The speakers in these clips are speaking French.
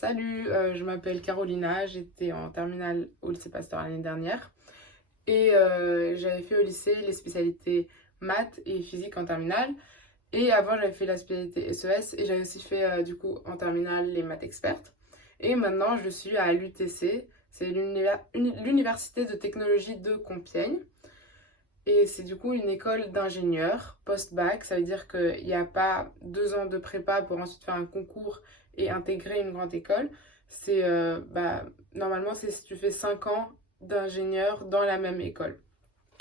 Salut, je m'appelle Carolina, j'étais en terminale au lycée Pasteur l'année dernière et j'avais fait au lycée les spécialités maths et physique en terminale et avant j'avais fait la spécialité SES et j'avais aussi fait du coup en terminale les maths expertes et maintenant je suis à l'UTC, c'est l'université de technologie de Compiègne et c'est du coup une école d'ingénieurs post-bac, ça veut dire qu'il n'y a pas 2 ans de prépa pour ensuite faire un concours et intégrer une grande école. Normalement, c'est si tu fais 5 ans d'ingénieur dans la même école.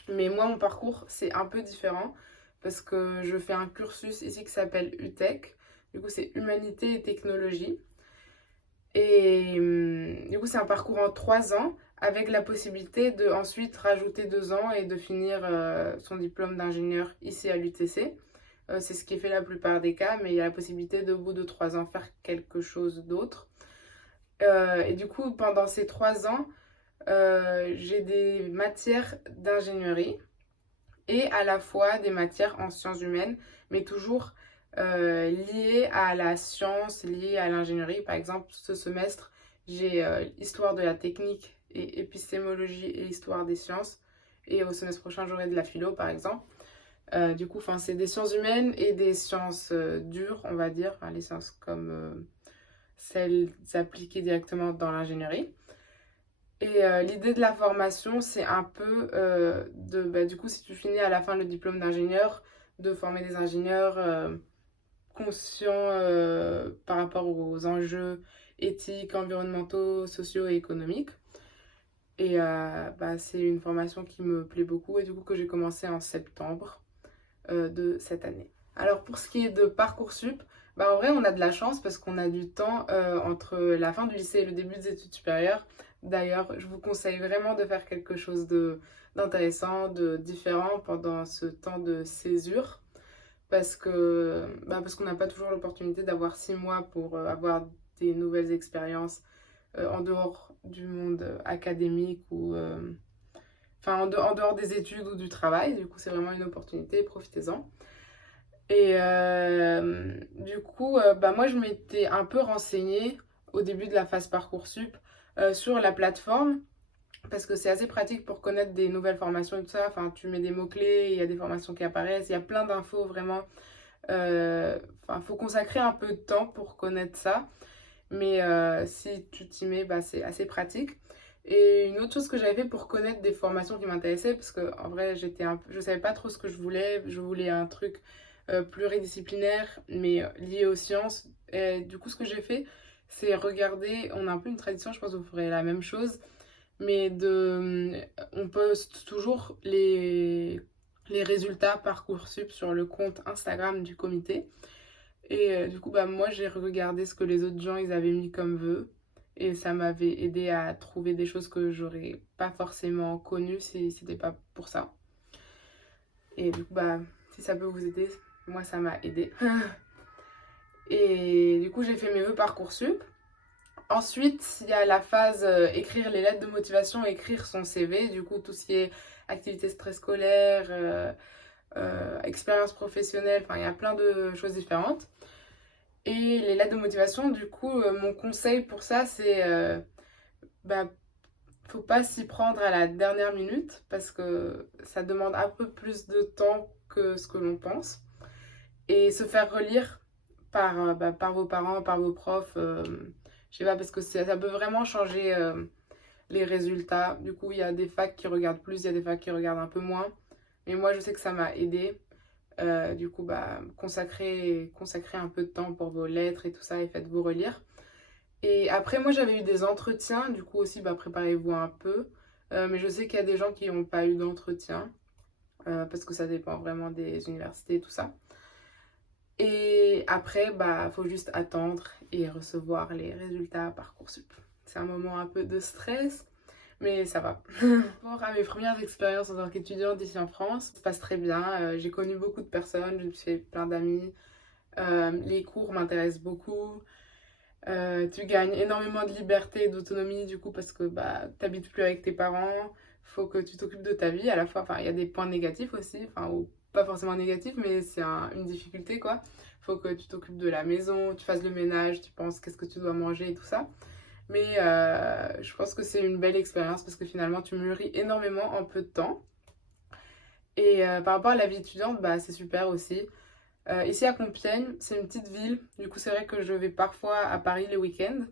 Mais moi, mon parcours, c'est un peu différent parce que je fais un cursus ici qui s'appelle UTech. Du coup, c'est Humanité et Technologie. Et du coup, c'est un parcours en 3 ans avec la possibilité de ensuite rajouter 2 ans et de finir son diplôme d'ingénieur ici à l'UTC. C'est ce qui est fait la plupart des cas, mais il y a la possibilité de, au bout de 3 ans, faire quelque chose d'autre. Et du coup, pendant ces 3 ans, j'ai des matières d'ingénierie et à la fois des matières en sciences humaines, mais toujours liées à la science, liées à l'ingénierie. Par exemple, ce semestre, j'ai histoire de la technique et épistémologie et histoire des sciences. Et au semestre prochain, j'aurai de la philo, par exemple. Du coup, c'est des sciences humaines et des sciences dures, on va dire, les sciences comme celles appliquées directement dans l'ingénierie. Et l'idée de la formation, c'est un peu du coup, si tu finis à la fin le diplôme d'ingénieur, de former des ingénieurs conscients par rapport aux enjeux éthiques, environnementaux, sociaux et économiques. Et c'est une formation qui me plaît beaucoup et du coup que j'ai commencé en septembre de cette année. Alors pour ce qui est de Parcoursup, en vrai on a de la chance parce qu'on a du temps entre la fin du lycée et le début des études supérieures. D'ailleurs, je vous conseille vraiment de faire quelque chose d'intéressant, de différent pendant ce temps de césure parce qu'on n'a pas toujours l'opportunité d'avoir 6 mois pour avoir des nouvelles expériences en dehors du monde académique ou en dehors des études ou du travail. Du coup, c'est vraiment une opportunité, profitez-en. Et du coup, moi, je m'étais un peu renseignée au début de la phase Parcoursup sur la plateforme parce que c'est assez pratique pour connaître des nouvelles formations et tout ça. Enfin, tu mets des mots-clés, il y a des formations qui apparaissent, il y a plein d'infos vraiment. Faut consacrer un peu de temps pour connaître ça. Mais si tu t'y mets, c'est assez pratique. Et une autre chose que j'avais fait pour connaître des formations qui m'intéressaient, parce que en vrai, je savais pas trop ce que je voulais. Je voulais un truc pluridisciplinaire, mais lié aux sciences. Et du coup, ce que j'ai fait, c'est regarder. On a un peu une tradition, je pense que vous ferez la même chose, mais on poste toujours les résultats Parcoursup sur le compte Instagram du comité. Et du coup, moi, j'ai regardé ce que les autres gens, ils avaient mis comme vœux. Et ça m'avait aidé à trouver des choses que j'aurais pas forcément connues si c'était pas pour ça. Et du coup, si ça peut vous aider, moi, ça m'a aidé. Et du coup, j'ai fait mes vœux Parcoursup. Ensuite, il y a la phase écrire les lettres de motivation, écrire son CV. Du coup, tout ce qui est activité stress scolaire, expérience professionnelle, il y a plein de choses différentes. Et les lettres de motivation, du coup, mon conseil pour ça, c'est faut pas s'y prendre à la dernière minute parce que ça demande un peu plus de temps que ce que l'on pense. Et se faire relire par vos parents, par vos profs, je sais pas, parce que ça peut vraiment changer les résultats. Du coup, il y a des facs qui regardent plus, il y a des facs qui regardent un peu moins. Mais moi, je sais que ça m'a aidé. Du coup, consacrez un peu de temps pour vos lettres et tout ça et faites-vous relire. Et après, moi, j'avais eu des entretiens. Du coup, aussi, préparez-vous un peu. Mais je sais qu'il y a des gens qui n'ont pas eu d'entretien parce que ça dépend vraiment des universités et tout ça. Et après, faut juste attendre et recevoir les résultats Parcoursup. C'est un moment un peu de stress, mais ça va. Pour à mes premières expériences en tant qu'étudiante ici en France, ça se passe très bien. J'ai connu beaucoup de personnes, je me suis fait plein d'amis. Les cours m'intéressent beaucoup. Tu gagnes énormément de liberté et d'autonomie du coup parce que t'habites plus avec tes parents. Faut que tu t'occupes de ta vie à la fois. Il y a des points négatifs aussi, ou pas forcément négatif, mais c'est une difficulté quoi. Faut que tu t'occupes de la maison, tu fasses le ménage, tu penses qu'est-ce que tu dois manger et tout ça. Mais je pense que c'est une belle expérience parce que finalement tu mûris énormément en peu de temps. Et par rapport à la vie étudiante, bah, c'est super aussi. Ici à Compiègne, c'est une petite ville. Du coup, c'est vrai que je vais parfois à Paris les week-ends.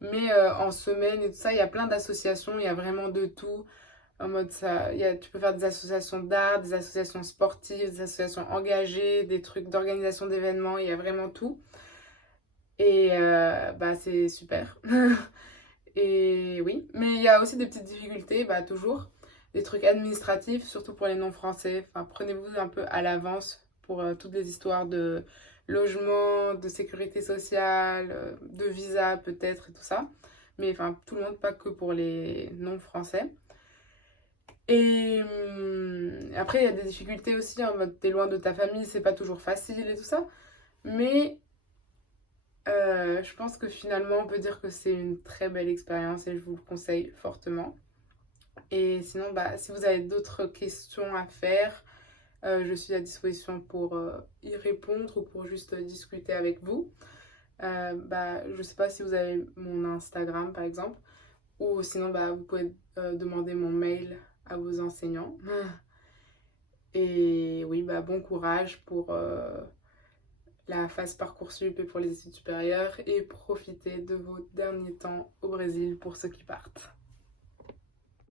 Mais en semaine et tout ça, il y a plein d'associations, il y a vraiment de tout. En mode ça, tu peux faire des associations d'art, des associations sportives, des associations engagées, des trucs d'organisation d'événements, il y a vraiment tout. Et bah, c'est super. Et oui, mais il y a aussi des petites difficultés, bah, toujours. Des trucs administratifs, surtout pour les non-français. Enfin, prenez-vous un peu à l'avance pour toutes les histoires de logement, de sécurité sociale, de visa peut-être et tout ça. Mais enfin, tout le monde, pas que pour les non-français. Et après, il y a des difficultés aussi, en mode t'es loin de ta famille, c'est pas toujours facile et tout ça. Mais je pense que finalement, on peut dire que c'est une très belle expérience et je vous le conseille fortement. Et sinon, bah, si vous avez d'autres questions à faire, je suis à disposition pour y répondre ou pour juste discuter avec vous. Bah, je sais pas si vous avez mon Instagram par exemple, ou sinon bah, vous pouvez demander mon mail à vos enseignants. Et oui, bah, bon courage pour la phase Parcoursup et pour les études supérieures et profitez de vos derniers temps au Brésil pour ceux qui partent.